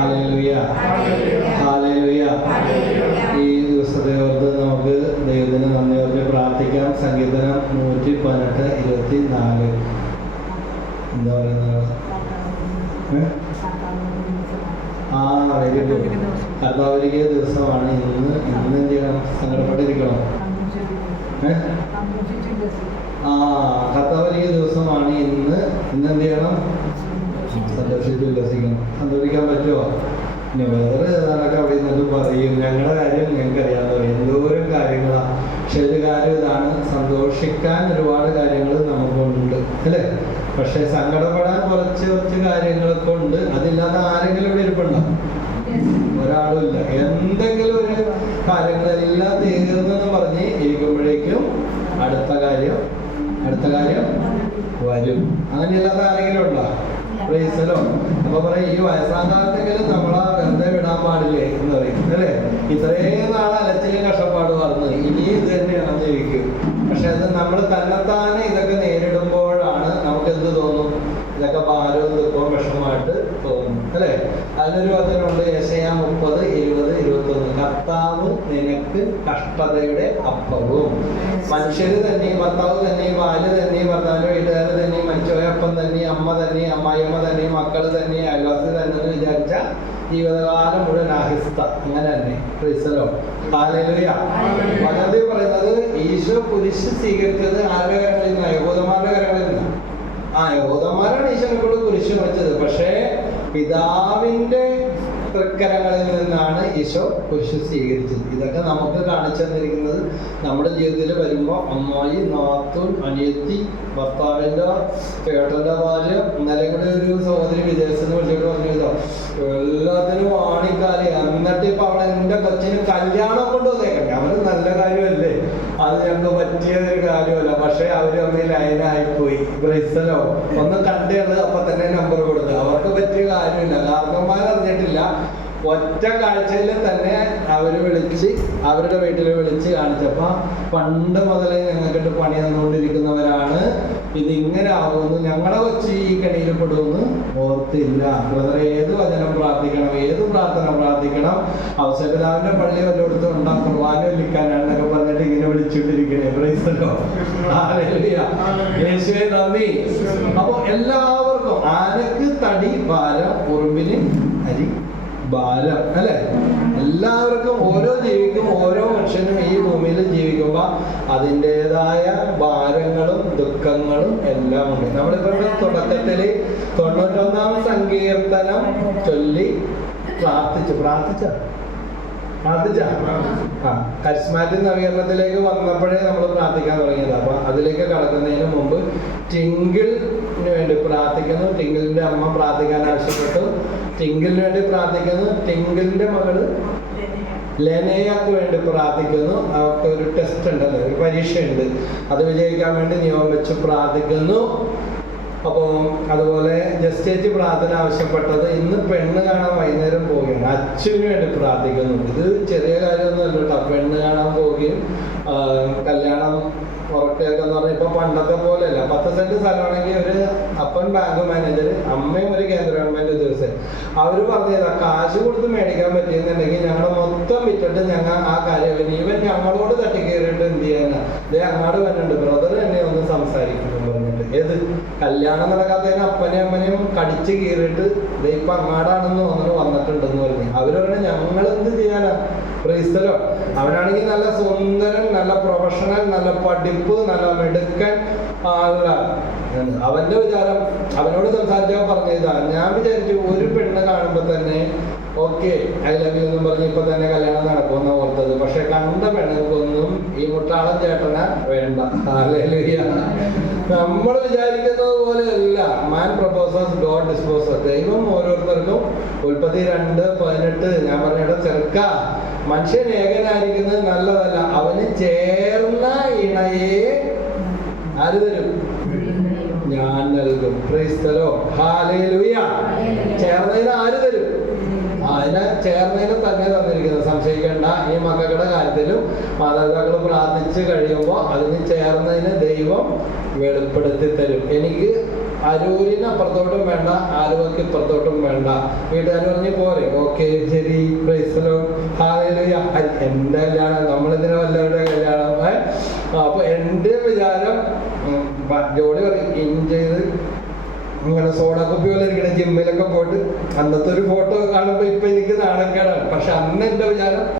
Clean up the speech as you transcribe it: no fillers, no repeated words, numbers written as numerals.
Hallelujah, hallelujah. ഈ ദിവസത്തെ ഓർത്ത് നമുക്ക് ദൈവത്തിന് നന്ദി പറഞ്ഞ് പ്രാർത്ഥിക്കാം. സങ്കീർത്തനം 118:24 എന്താ പറയുന്നത്? Very good. കർത്താവിന്റെ ദിവസമാണ് ഇന്ന്. എന്ത് ചെയ്യണം? സങ്കടപ്പെട്ടിരിക്കണം. കർത്താവിന്റെ ദിവസമാണ് ഇന്ന്. എന്ത് ചെയ്യണം? സന്തോഷിച്ച് ഉല്ലസിക്കണം. സന്തോഷിക്കാൻ പറ്റുമോ? ഇനി വേറെ ഏതാനൊക്കെ അവിടെ നിന്നിട്ട് പറയും ഞങ്ങളുടെ കാര്യം ഞങ്ങൾക്ക് അറിയാമെന്ന് പറയും. എന്തോരം കാര്യങ്ങളാണ്. പക്ഷെ ഒരു കാര്യം ഇതാണ്, സന്തോഷിക്കാൻ ഒരുപാട് കാര്യങ്ങൾ നമുക്കുണ്ട് അല്ലേ? പക്ഷെ സങ്കടപ്പെടാൻ കുറച്ച് കാര്യങ്ങളൊക്കെ ഉണ്ട്. അതില്ലാതെ ആരെങ്കിലും ഇവിടെ ഇരിപ്പുണ്ടോ? ഒരാളും ഇല്ല. എന്തെങ്കിലും ഒരു കാര്യങ്ങളെല്ലാം തീർന്നെന്ന് പറഞ്ഞ് ഇരിക്കുമ്പോഴേക്കും അടുത്ത കാര്യം വരും. അങ്ങനെയല്ലാതെ ആരെങ്കിലും ഉണ്ടോ? പ്രൈസലോ. അപ്പൊ പറയും, ഈ വയസ്സാം കാലത്തെങ്കിലും നമ്മളെ വെറുതെ വിടാൻ പാടില്ലേ എന്ന് പറയും അല്ലേ? ഇത്രയും നാൾ അലച്ചിലും കഷ്ടപ്പാട് പറഞ്ഞ് ഇനി ഇത് തന്നെയാണെന്ന് ചോദിക്കും. പക്ഷെ അത് നമ്മൾ തന്നെത്താനെ ഇതൊക്കെ നേരിടുമ്പോഴാണ് നമുക്ക് എന്ത് തോന്നും? ഇതൊക്കെ ഭാരവും ദുഃഖവും വിഷമമായിട്ട് തോന്നും അല്ലേ? അതിനൊരു വചനമുണ്ട്, യെശയ്യാ 30:20-21. കർത്താവ് നിനക്ക് കഷ്ടതയുടെ അപ്പവും. മനുഷ്യര് തന്നെയും ഭർത്താവ് തന്നെയും ഭാര്യ തന്നെയും ഭർത്താവിന്റെ വീട്ടുകാര് തന്നെയും മരിച്ചുപോയ അപ്പം തന്നെയും അമ്മ തന്നെയും അമ്മായിയമ്മ തന്നെയും മക്കള് തന്നെയും അയൽവാസി തന്നെ എന്ന് വിചാരിച്ച ജീവിതകാലം മുഴുവൻ ആഹിസ്ത. അങ്ങനെ തന്നെ. ക്രിസ്തലോ. ഹല്ലേലൂയ. വചനത്തിൽ പറയുന്നത് ഈശോ കുരിശ് സ്വീകരിച്ചത് ആരുടെ കരങ്ങളിൽ നിന്നാണ്? യഹൂദന്മാരുടെ കരങ്ങളിൽ നിന്നാണ്. യഹൂദന്മാരാണ് ഈശോനെക്കൊണ്ട് കുരിശ് വെച്ചത്. പക്ഷേ പിതാവിന്റെ തൃക്കരങ്ങളിൽ നിന്നാണ് ഈശോ കുരിശ് സ്വീകരിച്ചത്. ഇതൊക്കെ നമുക്ക് കാണിച്ചു തന്നിരിക്കുന്നത് നമ്മുടെ ജീവിതത്തിൽ വരുമ്പോൾ അമ്മായി, നാത്തൂൻ, അനിയത്തി, ഭർത്താവിൻ്റെ ചേട്ടൻ്റെ ഭാര്യ, ഇന്നലെ കൂടെ ഒരു സഹോദരി വിദേശത്ത് വിളിച്ചിട്ട് പറഞ്ഞോ, എല്ലാത്തിനും ആണിക്കാലി. എന്നിട്ട് ഇപ്പൊ അവളെ എൻ്റെ കൊച്ചിന് കല്യാണം കൊണ്ട് വന്നേക്കട്ടെ. അവര് നല്ല കാര്യമല്ലേ? അത് ഞങ്ങൾക്ക് പറ്റിയതൊരു കാര്യമല്ല. പക്ഷെ അവര് ഒന്ന് ലൈനായിപ്പോയി. ബ്രൈസലോ. ഒന്ന് കണ്ടേള്, അപ്പൊ തന്നെ നമ്പർ കൊടുക്കുക. അവർക്ക് പറ്റിയ കാര്യമില്ല. കാരണവന്മാരറിഞ്ഞിട്ടില്ല. ഒറ്റ കാഴ്ചയിൽ തന്നെ അവര് വിളിച്ച് അവരുടെ വീട്ടിൽ വിളിച്ച് കാണിച്ചപ്പോ പണ്ട് മുതലേ ഞങ്ങൾക്കിട്ട് പണി തന്നുകൊണ്ടിരിക്കുന്നവരാണ്. ഇത് ഇങ്ങനെ ആവുമെന്ന് ഞങ്ങളുടെ കൊച്ചി ഈ കണിയിൽ പെടുമെന്ന് ഓർത്തില്ല. ബ്രദറെ, ഏത് വചനം പ്രാർത്ഥിക്കണം, ഏത് പ്രാർത്ഥന പ്രാർത്ഥിക്കണം? ഔസേപിതാവിന്റെ പള്ളി വല്ലയിടത്തും ഉണ്ടാക്കും, വാനൊല്ലിക്കാനാണെന്നൊക്കെ പറഞ്ഞിട്ട് ഇങ്ങനെ വിളിച്ചുകൊണ്ടിരിക്കണേ. പ്രൈസല്ലോ. ഹല്ലേലൂയ. യേശുവേ നന്ദി. അപ്പൊ എല്ലാവർക്കും ആനക്ക് തടി ഭാരം, ഉറുമ്പിന് അരി ഭാരം അല്ലെ? എല്ലാവർക്കും ഓരോ ജീവിക്കും, ഓരോ മനുഷ്യനും ഈ ഭൂമിയിൽ ജീവിക്കുമ്പോ അതിൻ്റെതായ ഭാരങ്ങളും ദുഃഖങ്ങളും എല്ലാം ഉണ്ട്. നമ്മളിപ്പോ തുടക്കത്തില് 91-ാം സങ്കീർത്തനം ചൊല്ലി പ്രാർത്ഥിച്ച കരിസ്മാറ്റിക് നവീകരണത്തിലേക്ക് വന്നപ്പോഴേ നമ്മൾ പ്രാർത്ഥിക്കാൻ തുടങ്ങിയത്. അപ്പൊ അതിലേക്ക് കടക്കുന്നതിന് മുമ്പ് ടിങ്കിളിന് വേണ്ടി പ്രാർത്ഥിക്കുന്നു. ടിങ്കിളിന്റെ അമ്മ പ്രാർത്ഥിക്കാൻ ആവശ്യപ്പെട്ടു. ടിങ്കിളിന് വേണ്ടി പ്രാർത്ഥിക്കുന്നു. ടിങ്കിളിന്റെ മകള് ലെനയ്യക്ക് വേണ്ടി പ്രാർത്ഥിക്കുന്നു. അവർക്ക് ഒരു ടെസ്റ്റ് ഉണ്ടല്ലോ, ഒരു പരീക്ഷയുണ്ട്. അത് വിജയിക്കാൻ വേണ്ടി നിയമം വെച്ച് പ്രാർത്ഥിക്കുന്നു. അപ്പോൾ അതുപോലെ ജസ്റ്റേറ്റ് പ്രാർത്ഥന ആവശ്യപ്പെട്ടത് ഇന്ന് പെണ്ണ് കാണാൻ വൈകുന്നേരം പോവുകയാണ്. അച്ഛന് വേണ്ടി പ്രാർത്ഥിക്കുന്നു. ഇത് ചെറിയ കാര്യമൊന്നും അല്ല കേട്ടോ. പെണ്ണ് കാണാൻ പോവുകയും കല്യാണം ഉറക്കൊക്കെ എന്ന് പറഞ്ഞാൽ ഇപ്പൊ പണ്ടത്തെ പോലെയല്ല. 10 സെന്റ് സ്ഥലമാണെങ്കിൽ ഒരു അപ്പൻ ബാങ്ക് മാനേജർ, അമ്മയും ഒരു കേന്ദ്ര ഗവൺമെന്റ് ഉദ്യോഗസ്ഥൻ, അവര് പറഞ്ഞതാ കാശ് കൊടുത്ത് മേടിക്കാൻ പറ്റിയെന്നുണ്ടെങ്കിൽ ഞങ്ങളെ മൊത്തം വിറ്റിട്ട് ഞങ്ങൾ ആ കാര്യം ഈവൻ ഞങ്ങളോട് തട്ടിക്കേറിയിട്ട് എന്ത് ചെയ്യാനാ? ഇതേ അങ്ങാട് വന്നിട്ടുണ്ട്, ബ്രദർ എന്നെ ഒന്ന് സംസാരിക്കുന്നു പറഞ്ഞിട്ട്. ഏത് കല്യാണം നടക്കാത്തതിന് അപ്പനെയും അമ്മനെയും കടിച്ച് കീറിയിട്ട് ഇതേ ഇപ്പൊ അങ്ങാടാണെന്ന് വന്നിട്ടുണ്ടെന്ന് പറഞ്ഞു. അവര് പറഞ്ഞു ഞങ്ങൾ എന്ത് ചെയ്യാനാ? ക്രൈസ്തലോ. അവനാണെങ്കിൽ നല്ല സുന്ദരൻ, നല്ല പ്രൊഫഷണൽ, നല്ല പഠിപ്പ്, നല്ല മിടുക്കൻ ആളാ. അവന്റെ വിചാരം, അവനോട് സംസാരിച്ചവൻ പറഞ്ഞതാ, ഞാൻ വിചാരിച്ചു ഒരു പെണ്ണ് കാണുമ്പോ തന്നെ ഓക്കെ ഐ ലവ് യു എന്നും പറഞ്ഞ് ഇപ്പൊ തന്നെ കല്യാണം നടക്കുമെന്ന് ഓർത്തത്. പക്ഷെ കണ്ട പെണ്ണുങ്ങൾക്കൊന്നും ഈ മുട്ടാളൻ ചേട്ടന വേണ്ട. ഹല്ലേലൂയ. നമ്മൾ വിചാരിക്കുന്നത് പോലെയല്ല. മാൻ പ്രൊപ്പോസസ്, ഗോഡ് ഡിസ്പോസസ്. ദൈവം ഓരോരുത്തർക്കും ഉൽപ്പത്തി 2:18 ഞാൻ പറഞ്ഞിട്ട് ചെറുക്ക, മനുഷ്യൻ ഏകനായിരിക്കുന്നത് നല്ലതല്ല, അവന് ചേർന്ന ഇണയെ ആര് തരും? ഞാൻ നൽകും. Praise the Lord. ഹല്ലേലൂയ. ചേർന്നതിന് ആര് തരും? അതിനെ ചേർന്നതിന് തന്നെ തന്നിരിക്കുന്നത്. സംശയിക്കേണ്ട. ഈ മക്കളുടെ കാര്യത്തിലും മാതാപിതാക്കൾ പ്രാർത്ഥിച്ച് കഴിയുമ്പോൾ അതിന് ചേർന്നതിന് ദൈവം വെളിപ്പെടുത്തി തരും. എനിക്ക് അരൂരിന് അപ്പുറത്തോട്ടും വേണ്ട, ആലുവക്ക് ഇപ്പുറത്തോട്ടും വേണ്ട. വീട്ടുകാർ പറഞ്ഞ് പോരെ, ഓക്കെ ശരി, പ്രൈസലോ, ഹാലലുയ. എൻ്റെ കല്യാണം, നമ്മളിതിനെ വല്ലവരുടെ കല്യാണം. അപ്പൊ എൻ്റെ വിചാരം ജോലി പറയും ഇൻ ചെയ്ത് ഇങ്ങനെ സോഡ കുപ്പി പോലെ ഇരിക്കണ ജിമ്മിലൊക്കെ പോയിട്ട് അന്നത്തെ ഒരു ഫോട്ടോ കാണുമ്പോ ഇപ്പൊ എനിക്ക് നാണക്കേടാണ്. പക്ഷെ അന്ന് എൻ്റെ വിചാരം